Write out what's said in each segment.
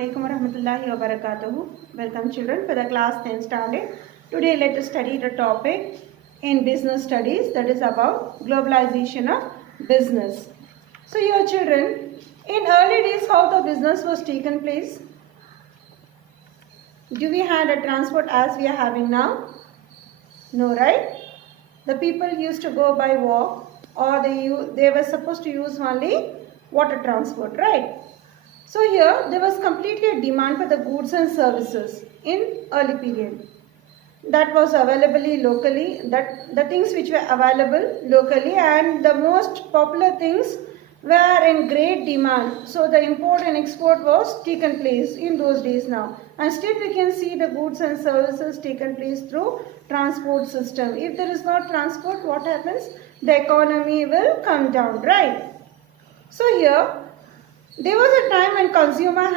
Assalamualaikum warahmatullahi wabarakatuh. Welcome children for the class 10 standard. Today let us study the topic in business studies, that is about globalization of business. So here children, in early days how the business was taken place? Do we had a transport as we are having now? No, right? The people used to go by walk, or they were supposed to use only water transport, right? So here there was completely a demand for the goods and services in early period. That was available locally, the things which were available locally, and the most popular things were in great demand. So the import and export was taken place in those days now. And still we can see the goods and services taken place through transport system. If there is no transport, what happens? The economy will come down, right? So here, there was a time when consumer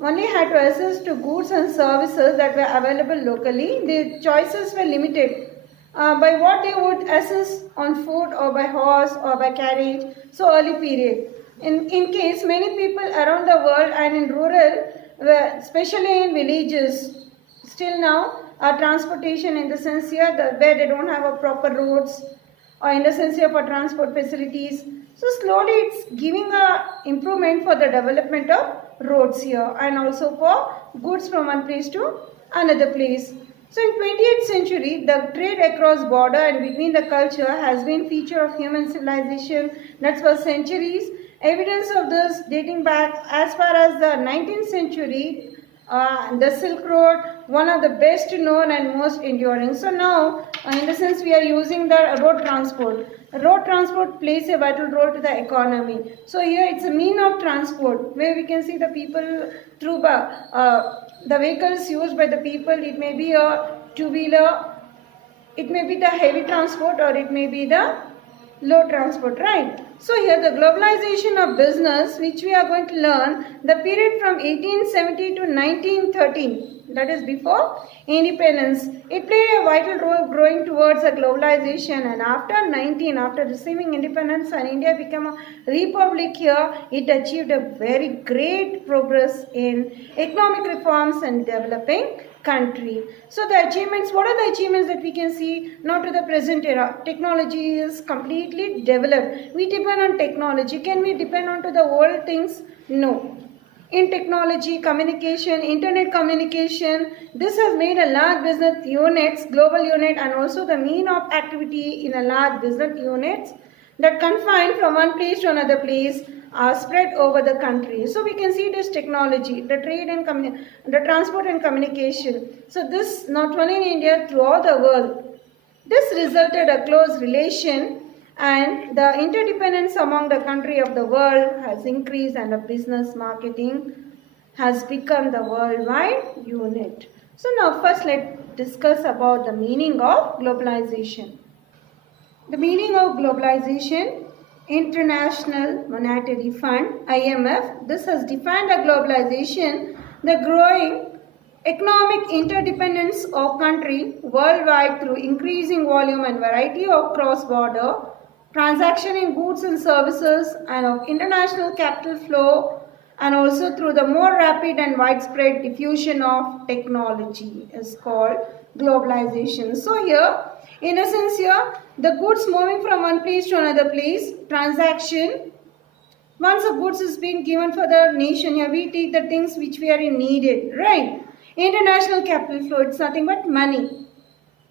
only had to access to goods and services that were available locally. The choices were limited by what they would access on foot or by horse or by carriage. So early period. In case many people around the world and in rural, especially in villages, still now transportation in the sense here where they don't have a proper roads, or in the sense here for transport facilities. So slowly it's giving a improvement for the development of roads here, and also for goods from one place to another place. So in 20th century, the trade across border and between the culture has been feature of human civilization. That's for centuries. Evidence of this dating back as far as the 19th century, the Silk Road, one of the best known and most enduring. So now, in the sense we are using the road transport. Road transport plays a vital role to the economy. So here it's a mean of transport where we can see the people through the vehicles used by the people. It may be a two-wheeler, it may be the heavy transport, or it may be the low transport, right? So here the globalization of business, which we are going to learn, the period from 1870 to 1913, that is before independence, it played a vital role growing towards a globalization. And after receiving independence and India became a republic here, it achieved a very great progress in economic reforms and developing country. So the achievements, what are the achievements that we can see now to the present era? Technology is completely developed. We depend on technology. Can we depend on to the old things? No. In technology, communication, internet communication, this has made a large business units, global unit, and also the mean of activity in a large business units that confined from one place to another place are spread over the country. So we can see this technology, the trade and the transport and communication. So this not only in India, throughout the world. This resulted a close relation, and the interdependence among the country of the world has increased, and the business marketing has become the worldwide unit. So now first let's discuss about the meaning of globalization. The meaning of globalization: International Monetary Fund, IMF, this has defined a globalization, the growing economic interdependence of country worldwide through increasing volume and variety of cross-border transaction in goods and services, and of international capital flow, and also through the more rapid and widespread diffusion of technology is called globalization. So here, in a sense here, the goods moving from one place to another place, transaction, once the goods is being given for the nation, here we take the things which we are in needed, right? International capital flow, it's nothing but money.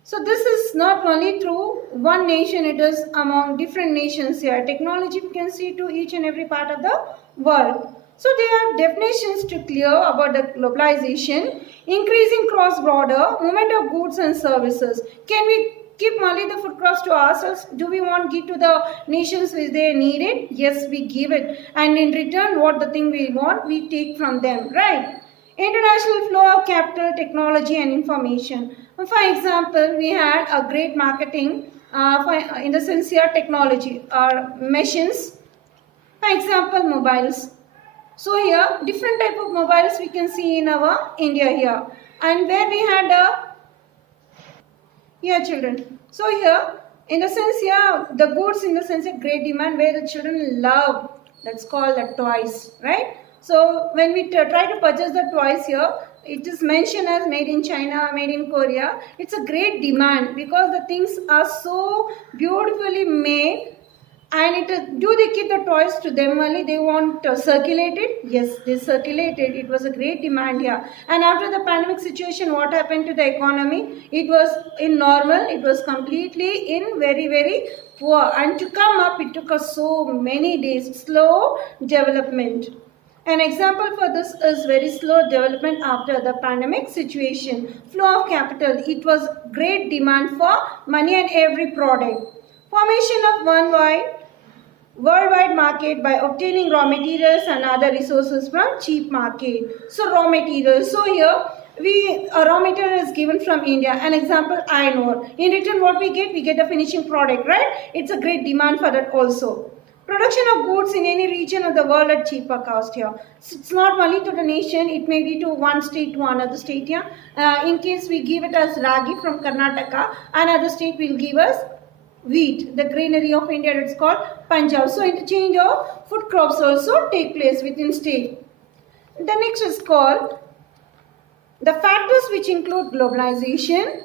So this is not only through one nation, it is among different nations here. Technology we can see to each and every part of the world. So there are definitions to clear about the globalization: increasing cross-border movement of goods and services. Can we keep only the food crops to ourselves? Do we want to give to the nations which they need it? Yes, we give it. And in return, what the thing we want, we take from them, right? International flow of capital, technology and information. For example, we had a great marketing in the sense here technology or machines. For example, mobiles. So here, different type of mobiles we can see in our India here. And where we had here children. So here, in the sense here, the goods in the sense of great demand where the children love, that's called the toys, right? So when we try to purchase the toys here, it is mentioned as made in China, made in Korea. It's a great demand because the things are so beautifully made. And do they keep the toys to them only? They want circulated? Yes, they circulated. It was a great demand here. And after the pandemic situation, what happened to the economy? It was in normal. It was completely in very, very poor. And to come up, it took us so many days. Slow development. An example for this is very slow development after the pandemic situation. Flow of capital. It was great demand for money and every product. Formation of worldwide market by obtaining raw materials and other resources from cheap market. So raw materials. So here raw material is given from India. An example, iron ore. In return, what we get a finishing product, right? It's a great demand for that also. Production of goods in any region of the world at cheaper cost here. So it's not only to the nation, it may be to one state to another state here. In case we give it as ragi from Karnataka, another state will give us wheat. The granary of India, it's called Punjab. So interchange of food crops also take place within state. The next is called the factors which include globalization,